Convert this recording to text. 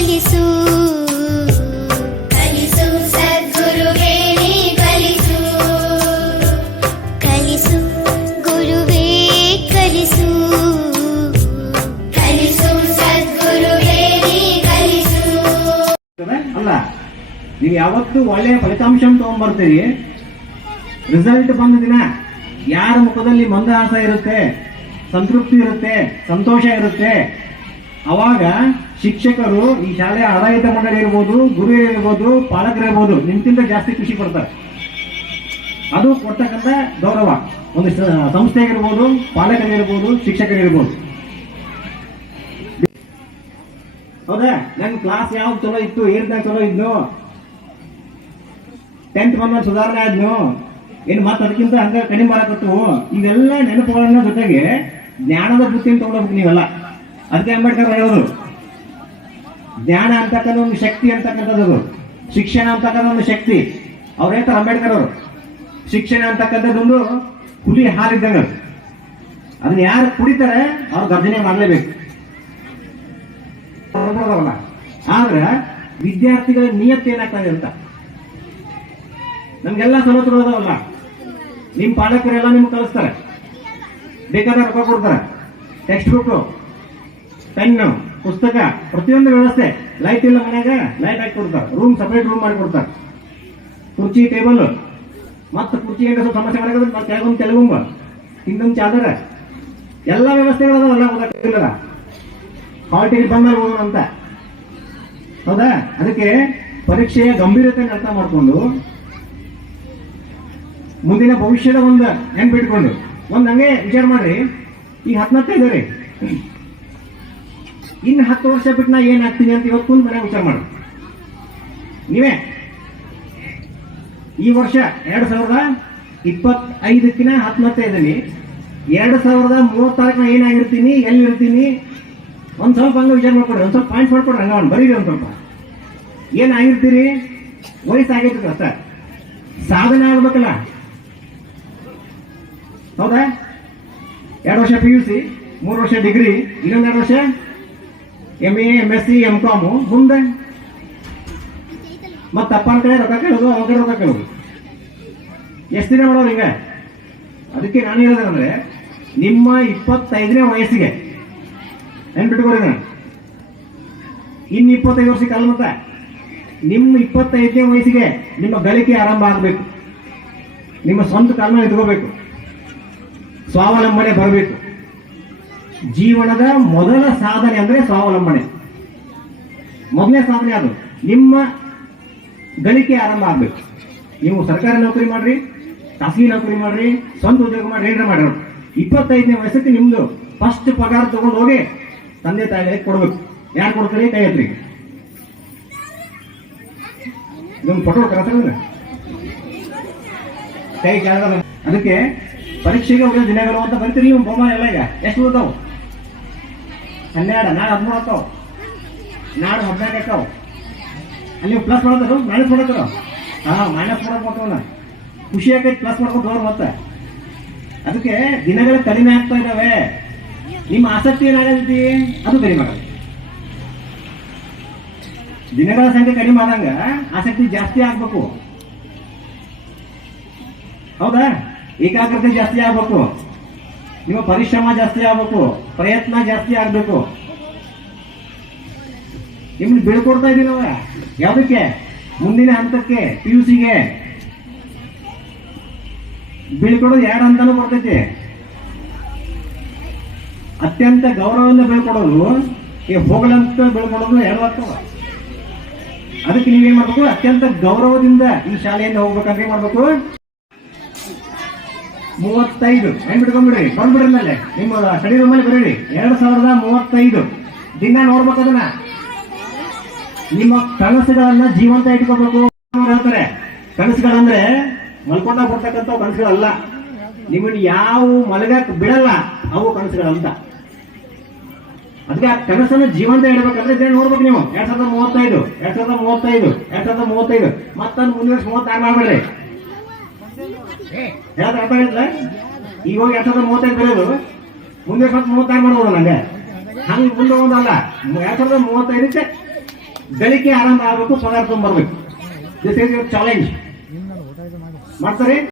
ಕಲಿಸು. ಕಲಿಸು ಸದ್ಗುರುವೇ ನೀ ಕಲಿಸು. ಕಲಿಸು ಗುರುವೇ ಕಲಿಸು. ಕಲಿಸು ಸದ್ಗುರುವೇ ನೀ ಕಲಿಸು. ಅಲ್ಲ, ನೀವು ಯಾವತ್ತು ಒಳ್ಳೆಯ ಫಲಿತಾಂಶ ತಗೊಂಡ್ಬರ್ತೀರಿ. ರಿಸಲ್ಟ್ ಬಂದ ದಿನ ಯಾರ ಮುಖದಲ್ಲಿ ಮಂದಹಾಸ ಇರುತ್ತೆ, ಸಂತೃಪ್ತಿ ಇರುತ್ತೆ, ಸಂತೋಷ ಇರುತ್ತೆ, ಅವಾಗ ಶಿಕ್ಷಕರು ಈ ಶಾಲೆಯ ಆಡಳಿತ ಮಂಡಳಿ ಇರ್ಬೋದು, ಗುರು ಇರ್ಬೋದು ಪಾಲಕರಿರ್ಬೋದು ನಿಮ್ಗಿಂತ ಜಾಸ್ತಿ ಖುಷಿ ಪಡ್ತಾರೆ. ಅದು ಕೊಡ್ತಕ್ಕಂಥ ಗೌರವ. ಒಂದು ಸಂಸ್ಥೆಗಿರ್ಬೋದು, ಪಾಲಕರಿರ್ಬೋದು, ಶಿಕ್ಷಕರಿರ್ಬೋದು. ಹೌದಾ? ನನ್ನ ಕ್ಲಾಸ್ ಯಾವ್ದು ಚಲೋ ಇತ್ತು ಏರ್ದಾಗ ಚಲೋ ಇದ್ನು? ಟೆಂತ್ ಬಂದ್ಮೇಲೆ ಸುಧಾರಣೆ ಆದ್ನು? ಏನು ಮತ್ತೆ ಅದಕ್ಕಿಂತ ಹಂಗ ಕಡಿಮೆ ಮಾಡಕತ್ತು ಇವೆಲ್ಲ ನೆನಪುಗಳನ್ನ ಜೊತೆಗೆ ಜ್ಞಾನದ ಬುದ್ಧಿನ ತಗೊಳ್ಬೇಕು ನೀವೆಲ್ಲ. ಅದಕ್ಕೆ ಅಂಬೇಡ್ಕರ್ ಹೇಳೋದು ಜ್ಞಾನ ಅಂತಕ್ಕಂಥ ಒಂದು ಶಕ್ತಿ ಅಂತಕ್ಕಂಥದ್ದು ಶಿಕ್ಷಣ ಅಂತಕ್ಕಂಥ ಒಂದು ಶಕ್ತಿ. ಅವ್ರು ಹೇಳ್ತಾರೆ ಅಂಬೇಡ್ಕರ್ ಅವರು. ಶಿಕ್ಷಣ ಅಂತಕ್ಕಂಥದ್ದೊಂದು ಹುಲಿ ಹಾರಿದ್ದಂಗ ಅದು. ಅದನ್ನ ಯಾರು ಕುಡಿತಾರೆ ಅವ್ರು ಗರ್ಜನೆ ಮಾಡಲೇಬೇಕು. ಆದ್ರೆ ವಿದ್ಯಾರ್ಥಿಗಳ ನಿಯತ್ತು ಏನಾಗ್ತದೆ ಅಂತ? ನಮ್ಗೆಲ್ಲ ಸವಲತ್ತುಗಳದಾವಲ್ಲ ನಿಮ್ ಪಾಲಕರೆಲ್ಲ ನಿಮ್ಗೆ ಕಲಿಸ್ತಾರೆ ಬೇಕಾದ ರೊಕ್ಕ ಕೊಡ್ತಾರೆ. ಟೆಕ್ಸ್ಟ್ ಬುಕ್ ಪೆನ್ನು ಪುಸ್ತಕ, ಪ್ರತಿಯೊಂದು ವ್ಯವಸ್ಥೆ. ಲೈಟ್ ಇಲ್ಲ ಮನೆಯಾಗ ಲೈಟ್ ಹಾಕಿ ಕೊಡ್ತಾರೆ. ರೂಮ್ ಸಪ್ರೇಟ್ ರೂಮ್ ಮಾಡಿ ಕೊಡ್ತಾರೆ. ಕುರ್ಚಿ ಟೇಬಲ್ ಮತ್ತೆ ಕುರ್ಚಿ ಏನಾದ್ರು ಸಮಸ್ಯೆ ಮಾಡಿದ್ರೆ ಮತ್ತೆ ಕೆಳಗೊಂದು ತೆಲುಗುಂಬ ಹಿಂದೊಂದು ಚಾದರ. ಎಲ್ಲ ವ್ಯವಸ್ಥೆಗಳದಾವಲ್ಲ ಓದಕ್ಕಿಲ್ಲ ಹಾಲ್ ಬಂದಾಗ ಹೋಗೋಣ ಅಂತ. ಹೌದಾ? ಅದಕ್ಕೆ ಪರೀಕ್ಷೆಯ ಗಂಭೀರತೆ ಅರ್ಥ ಮಾಡಿಕೊಂಡು ಮುಂದಿನ ಭವಿಷ್ಯದ ಒಂದು ನೆನ್ಪಿಟ್ಕೊಂಡು. ಒಂದ್ ಹಂಗೆ ವಿಚಾರ ಮಾಡ್ರಿ. ಈಗ ಹತ್ತನತ್ತ ಇದಾರೆ ಇನ್ನು ಹತ್ತು ವರ್ಷ ಬಿಟ್ಟು ನಾ ಏನ್ ಆಗ್ತೀನಿ ಅಂತ ಇವತ್ತು ಮನೆ ವಿಚಾರ ಮಾಡಿ. ನೀವೇ? ಈ ವರ್ಷ ಎರಡು ಸಾವಿರದ ಇಪ್ಪತ್ತೈದಕ್ಕಿನ ಇದ್ದೀನಿ ಎರಡ್ ಸಾವಿರದ ಮೂವತ್ತಾರಕ್ಕೆ ನಾ ಏನಾಗಿರ್ತೀನಿ ಎಲ್ಲಿರ್ತೀನಿ? ಒಂದು ಸ್ವಲ್ಪ ಹಂಗ ವಿಚಾರ ಮಾಡ್ಕೊಡ್ರಿ, ಒಂದು ಸ್ವಲ್ಪ ಪಾಯಿಂಟ್ ಮಾಡ್ಕೊಡ್ರಿ ಹಂಗ ಅವ್ನು ಬರೀರಿ ಒಂದ್ ಸ್ವಲ್ಪ. ಏನಾಗಿರ್ತೀರಿ ವಯಸ್ಸಾಗಿರ್ತದೆ ಅಷ್ಟ ಸಾಧನೆ ಆಗ್ಬೇಕಲ್ಲ. ಹೌದಾ? ಎರಡು ವರ್ಷ ಪಿ ಯು ಸಿ ಮೂರು ವರ್ಷ ಡಿಗ್ರಿ ಇನ್ನೊಂದು ಎರಡು ವರ್ಷ M A M S C M com ಮುಂದೆ? ಮತ್ತೆ ಅಪ್ಪನ ಕಡೆ ರೊಕ್ಕ ಕೇಳೋದು, ಅವನ ಕಡೆ ರೊಕ್ಕ ಕೇಳೋದು. ಎಷ್ಟು ದಿನ ಮಾಡೋರು ಹಿಂಗೆ ಅದಕ್ಕೆ ನಾನು ಹೇಳೋದಂದ್ರೆ ನಿಮ್ಮ ಇಪ್ಪತ್ತೈದನೇ ವಯಸ್ಸಿಗೆ. ನೆನ್ಪಿಟ್ಕೊಡಿ ನಾನು? ಇನ್ನು ಇಪ್ಪತ್ತೈದು ವರ್ಷಕ್ಕೆ ಅಲ್ಲ ಮತ್ತೆ. ನಿಮ್ಮ ಇಪ್ಪತ್ತೈದನೇ ವಯಸ್ಸಿಗೆ ನಿಮ್ಮ ಗಳಿಕೆ ಆರಂಭ ಆಗಬೇಕು. ನಿಮ್ಮ ಸ್ವಂತ ಕಾಲ ಮೇಲೆ ಸ್ವಾವಲಂಬನೆ ಬರಬೇಕು. ಜೀವನದ ಮೊದಲ ಸಾಧನೆ ಅಂದ್ರೆ ಸ್ವಾವಲಂಬನೆ. ಮೊದಲನೇ ಸಾಧನೆ ಅದು ನಿಮ್ಮ ಗಳಿಕೆ ಆರಂಭ ಆಗ್ಬೇಕು. ನೀವು ಸರ್ಕಾರಿ ನೌಕರಿ ಮಾಡ್ರಿ, ಖಾಸಗಿ ನೌಕರಿ ಮಾಡ್ರಿ, ಸ್ವಂತ ಉದ್ಯೋಗ ಮಾಡಿ ಏನಾರ ಮಾಡ್ರಿ ಇಪ್ಪತ್ತೈದನೇ ವಯಸ್ಸಕ್ಕೆ ನಿಮ್ದು ಫಸ್ಟ್ ಪಗಾರ ತಗೊಂಡು ಹೋಗಿ ತಂದೆ ತಾಯಿಗಳಿಗೆ ಕೊಡ್ಬೇಕು. ಯಾರು ಕೊಡ್ತಾರೆ? ಕೈ ಹತ್ರಿ. ಇದೊಂದು ಫೋಟೋ ಕರೆಸ್ತಾರೆ ಕೈ ಕೆಳಗ ಅದಕ್ಕೆ ಪರೀಕ್ಷೆಗೆ ಉಳಿದ ದಿನಗಳು ಅಂತ ಬರ್ತೀರಿ ನೀವು ಬೊಮ್ಮ ಎಲ್ಲ ಈಗ. ಎಷ್ಟು ಉಳ್ತಾವ ಹನ್ನೆರಡು, ನಾಳೆ ಹದಿಮೂರು ಆಗ್ತಾವ ನಾಳೆ ಹದಿನಾಲ್ಕು ಆಗ್ತಾವ ಅಲ್ಲಿ ನೀವು ಪ್ಲಸ್ ಮಾಡೋದ್ರು ಮೈನಸ್ ಮಾಡೋದ್ರು ಹಾಂ ಮೈನಸ್ ಮಾಡಕ್ ಮಕ್ಕಳನ್ನ ಖುಷಿ ಆಗೈತೆ ಪ್ಲಸ್ ಮಾಡ್ಕೊಂಡು ಹೋಗ್ರು ಮತ್ತೆ. ಅದಕ್ಕೆ ದಿನಗಳು ಕಡಿಮೆ ಆಗ್ತಾ ಇದಾವೆ ನಿಮ್ಮ ಆಸಕ್ತಿ ಏನಾಗೈತಿ? ಅದು ಕಡಿಮೆ ಆಗಲ್ಲ ದಿನಗಳ ಸಂಖ್ಯೆ ಕಡಿಮೆ ಆದಂಗ ಆಸಕ್ತಿ ಜಾಸ್ತಿ ಆಗ್ಬೇಕು. ಹೌದಾ? ಏಕಾಗ್ರತೆ ಜಾಸ್ತಿ ಆಗ್ಬೇಕು. ನಿಮ್ಮ ಪರಿಶ್ರಮ ಜಾಸ್ತಿ ಆಗ್ಬೇಕು, ಪ್ರಯತ್ನ ಜಾಸ್ತಿ ಆಗ್ಬೇಕು. ನಿಮ್ಗೆ ಬೀಳ್ಕೊಡ್ತಾ ಇದೀವಿ ನಾವು ಯಾವ್ದಕ್ಕೆ? ಮುಂದಿನ ಹಂತಕ್ಕೆ ಪಿ ಯು ಸಿಗೆ ಬೀಳ್ಕೊಡೋದು ಎರಡು ಹಂತನೂ ಬರ್ತೈತಿ. ಅತ್ಯಂತ ಗೌರವದಿಂದ ಬೀಳ್ಕೊಡೋದು, ಈ ಹೋಗಲಂತ ಬೀಳ್ಕೊಡೋದು ಎರಡು ಆಗ್ತವ ಅದಕ್ಕೆ ನೀವೇನ್ ಮಾಡ್ಬೇಕು? ಅತ್ಯಂತ ಗೌರವದಿಂದ ಈ ಶಾಲೆಯಿಂದ ಹೋಗ್ಬೇಕಂದ್ರೆ ಮಾಡ್ಬೇಕು? ಮೂವತ್ತೈದು. ಬಿಟ್ಕೊಂಡ್ಬಿಡ್ರಿ ಬಂದ್ಬಿಡ್ರಿ ಮೇಲೆ ನಿಮ್ಮ ಸ್ಟಡಿ ರೂಮಲ್ಲಿ ಬರೀರಿ. ಎರಡ್ ಸಾವಿರದ ಮೂವತ್ತೈದು. ದಿನ ನೋಡ್ಬೇಕು ಅದನ್ನ. ನಿಮ್ಮ ಕನಸುಗಳನ್ನ ಜೀವಂತ ಇಟ್ಕೋಬೇಕು ಹೇಳ್ತಾರೆ. ಕನಸುಗಳಂದ್ರೆ ಮಲ್ಕೊಂಡಾಗ ಬರ್ತಕ್ಕಂಥ ಕನಸುಗಳಲ್ಲ. ನಿಮ್ಮನ್ನ ಯಾವ ಮಲಗಕ್ ಬಿಡಲ್ಲ ಅವು ಕನಸುಗಳಂತ. ಅದಕ್ಕೆ ಆ ಕನಸನ್ನು ಜೀವಂತ ಇಡಬೇಕಂದ್ರೆ ಇದನ್ನ ನೋಡ್ಬೇಕು ನೀವು. ಎರಡ್ ಸಾವಿರದ ಮೂವತ್ತೈದು, ಎರಡ್ ಸಾವಿರದ ಮೂವತ್ತೈದು, ಎರಡ್ ಸಾವಿರದ ಮೂವತ್ತೈದು. ಮತ್ತೊಂದು ಮುಂದಿನ ಮೂವತ್ತಾರು ಮಾಡ್ಬೇಡ್ರಿ. ಹೇಳೋದು ಅರ್ಥ ಆಗಿಲ್ಲ? ಈಗ ಹೋಗಿ ಮೂವತ್ತೈದು ಬರೋದು ಮುಂದೆ ಸ್ವಲ್ಪ ಮೂವತ್ತಾರು ಮಾಡ್ಬೋದು ನಂಗೆ. ಹಂಗೆ ಮುಂದೆ ಒಂದಲ್ಲ ಎರಡು ಸಾವಿರದ ಮೂವತ್ತೈದಕ್ಕೆ ಬೆಳಿಗ್ಗೆ ಆರಂಭ ಆಗಬೇಕು ಪಗಾರ ಬರ್ಬೇಕು. ದಿಸ್ ಇಸ್ ಯುವರ್ ಚಾಲೆಂಜ್ ಮಾಡ್ತಾರೆ?